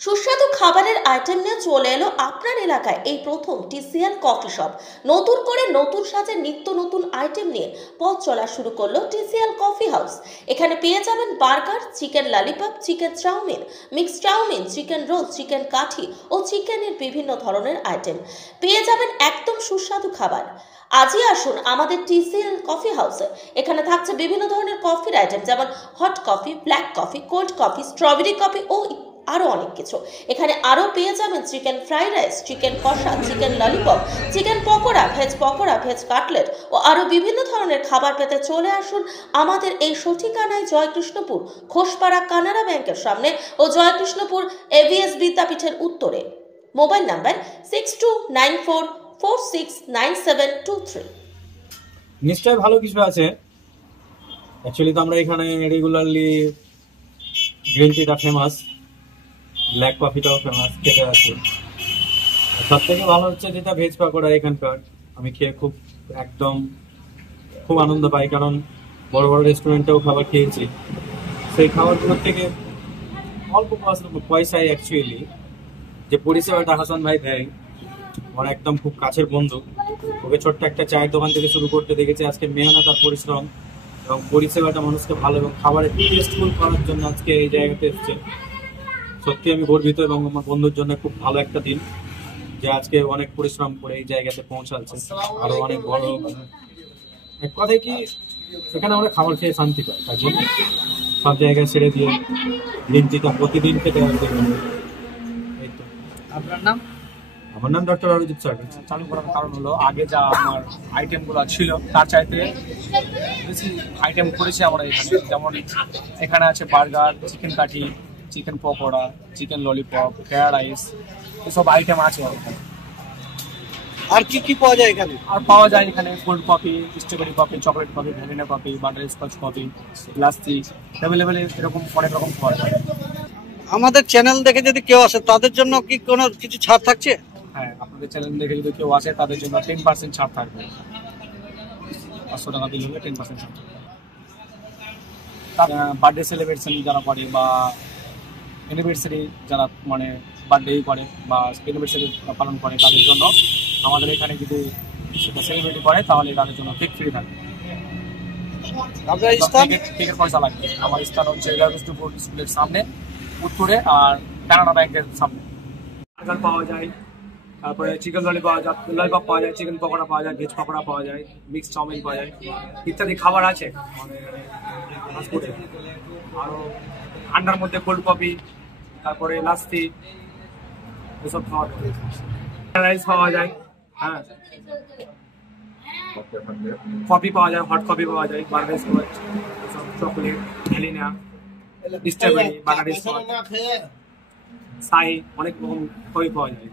সুস্বাদু খাবারের আইটেম নিয়ে চলে এলো আপনার এলাকায় এই প্রথম টিসিএল কফি শপ। নতুন করে নতুন সাজে নিত্য নতুন আইটেম নিয়ে পথ চলা শুরু করলো টিসিএল কফি হাউস। এখানে পেয়ে যাবেন burger, chicken lollipop, chicken chowmein, mix chowmein, chicken roll, chicken কাঠি ও চিকেনের বিভিন্ন ধরনের আইটেম। পেয়ে যাবেন একদম সুস্বাদু খাবার। আজই আসুন আমাদের টিসিএল কফি হাউসে। এখানে থাকছে বিভিন্ন ধরনের কফির আইটেম, যেমন hot coffee, black coffee, cold coffee, strawberry coffee ও আরো অনেক কিছু। এখানে আরো পেয়ে যাবেন চিকেন ফ্রাইড রাইস, চিকেন কষা, chicken lollipop, chicken pakora, veg cutlet ও আরো বিভিন্ন ধরনের খাবার পেতে চলে আসুন আমাদের এই সঠিকানায় জয়কৃষ্ণপুর ঘোষপাড়া কানাড়া ব্যাংকের সামনে ও জয়কৃষ্ণপুর এভিএস বিদ্যাপীঠের উত্তরে। Mobile number 6294469723। নিশ্চয়ই ভালো কিছু আছে। অ্যাকচুয়ালি তো আমরা এখানে রেগুলারলি গ্রিন টিটা ফেমাস, ব্ল্যাক কফিটাও ফেমাস, খেতে আছে। সব থেকে ভালো হচ্ছে যেটা ভেজ পাকোড়া এখানকার। আমি খেয়ে খুব আনন্দ পাই, কারণ বড় বড় রেস্টুরেন্টেও খাবার খেয়েছি। সেই খাবারগুলোর থেকে অল্প পয়সায় অ্যাকচুয়ালি যে পরিষেবাটা হাসান ভাই দেয়, আমার একদম খুব কাছের বন্ধু। ওকে ছোট্ট একটা চায়ের দোকান থেকে শুরু করতে দেখেছি, আজকে মেহনত আর পরিশ্রম এবং পরিষেবাটা মানুষকে ভালো এবং খাবারের টেস্টফুল করার জন্য আজকে এই জায়গাতে এসছে। সত্যি আমি গর্বিত এবং আমার বন্ধুর জন্য খুব ভালো একটা দিন যে আজকে অনেক পরিশ্রম করে এই জায়গাতে পৌঁছাচ্ছে। আরো অনেক বড় এক কথায় কি, এখানে আমরা খাবার খেয়ে শান্তি পাই, তার জন্য সব জায়গায় ছেড়ে দিয়ে দিনটিটা প্রতিদিন খেতে আসবে। এই তো। আপনার নাম? আমার নাম ডক্টর অরিজিৎ স্যার। চালু করার কারণ হলো আগে যা আমার আইটেমগুলো ছিল তার চাইতে বেশি আইটেম করেছি আমরা এখানে। যেমন এখানে আছে বার্গার, চিকেন কাঠি, chicken pakora, chicken lollipop, fried rice, এসব আইটেম আছে এখানে। আর কি কি পাওয়া যায় এখানে? আর পাওয়া যায় এখানে cold coffee, strawberry coffee, chocolate coffee, vanilla coffee, butter Scotch coffee, lassi, available এরকম অনেক রকম পাওয়া যায়। আমাদের চ্যানেল দেখে যদি কেউ আসে তাদের জন্য কি কোনো কিছু ছাড় থাকছে? হ্যাঁ, আপনাদের চ্যানেল দেখে যদি কেউ আসে তাদের জন্য 10% ছাড় থাকবে। 500 টাকা দিলে 10% ছাড় থাকবে। বার্থডে সেলিব্রেশন যারা করে বা অ্যানিভার্সারি যারা মানে বার্থডে করে বা অ্যানিভার্সারি পালন করে তাদের জন্য আমাদের এখানে যদি সেটা সেলিব্রেটি করে তাহলে তাদের জন্য কেক ফ্রি থাকবে। আপনার স্থান? কেকের পয়সা লাগবে। আমার স্থান হচ্ছে জয়কৃষ্ণপুর স্কুলের সামনে উত্তরে আর কানাড়া ব্যাংকের সামনে। বার্গার পাওয়া যায়, তারপরে চিকেন ললিপপ পাওয়া যায়, চিকেন পকোড়া পাওয়া যায়, ভেজ পকোড়া পাওয়া যায়, মিক্স চাউমিন পাওয়া যায়, ইত্যাদি খাবার আছে। আরো ঠান্ডার মধ্যে কোল্ড কফি, তারপরে লাস্সি, এসব খাওয়া যায়। রাইস পাওয়া যায়, হ্যাঁ, কফি পাওয়া যায়, হট কফি পাওয়া যায়, burger scotch, chocolate, vanilla, strawberry, butter scotch, শাহি, অনেক রকম কফি পাওয়া যায়।